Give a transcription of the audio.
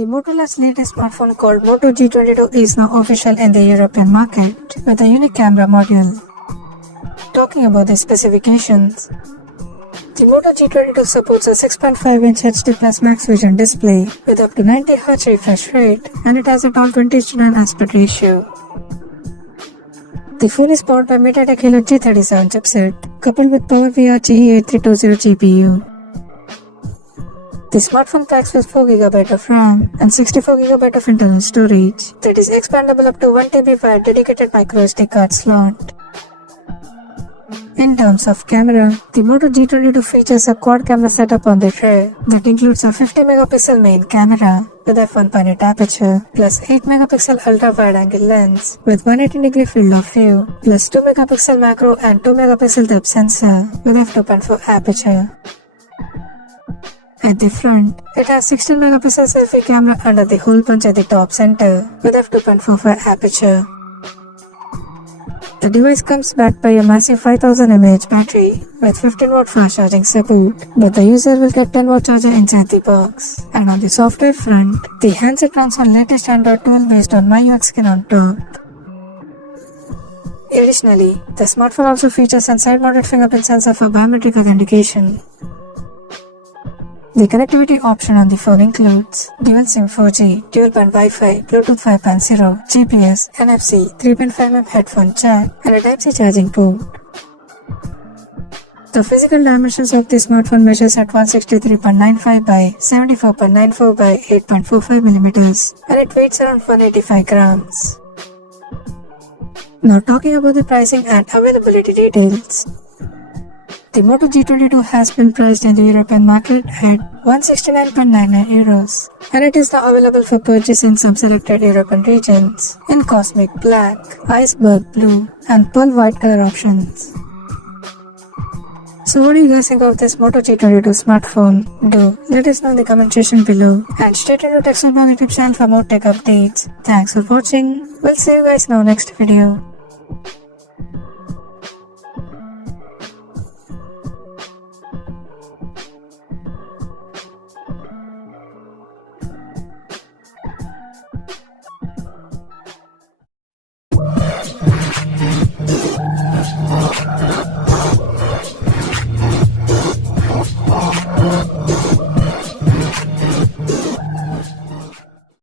The Motorola's latest smartphone called Moto G22 is now official in the European market with a unique camera module. Talking about the specifications, the Moto G22 supports a 6.5-inch HD Plus Max Vision display with up to 90Hz refresh rate, and it has a tall 20:9 aspect ratio. The phone is powered by MediaTek Helio G37 chipset coupled with pubg G8320 GPU. The smartphone packs with 4GB of RAM and 64GB of internal storage that is expandable up to 1TB via dedicated microSD card slot. In terms of camera, the Moto G22 features a quad camera setup on the rear that includes a 50MP main camera with f1.8 aperture plus 8MP ultra wide angle lens with 180° field of view plus 2MP macro and 2MP depth sensor with f2.4 aperture. At the front, it has 16MP selfie camera under the hole punch at the top center with f2.45 aperture. The device comes backed by a massive 5000 mAh battery with 15W fast charging support, but the user will get 10W charger inside the box. And on the software front, the handset runs on latest Android 12 based on MyUX skin on top. Additionally, the smartphone also features a side-mounted fingerprint sensor for biometric authentication. The connectivity option on the phone includes dual SIM 4G, dual-band Wi-Fi, Bluetooth 5.0, GPS, NFC, 3.5mm headphone jack, and a Type-C charging port. The physical dimensions of the smartphone measures at 163.95 by 74.94 by 8.45mm, and it weighs around 185 grams. Now talking about the pricing and availability details. The Moto G22 has been priced in the European market at €169.99, and it is now available for purchase in some selected European regions in Cosmic Black, Iceberg Blue, and Pearl White color options. So what do you guys think of this Moto G22 smartphone? Do let us know in the comment section below, and stay tuned to techsole YouTube channel for more tech updates. Thanks for watching. We'll see you guys in our next video.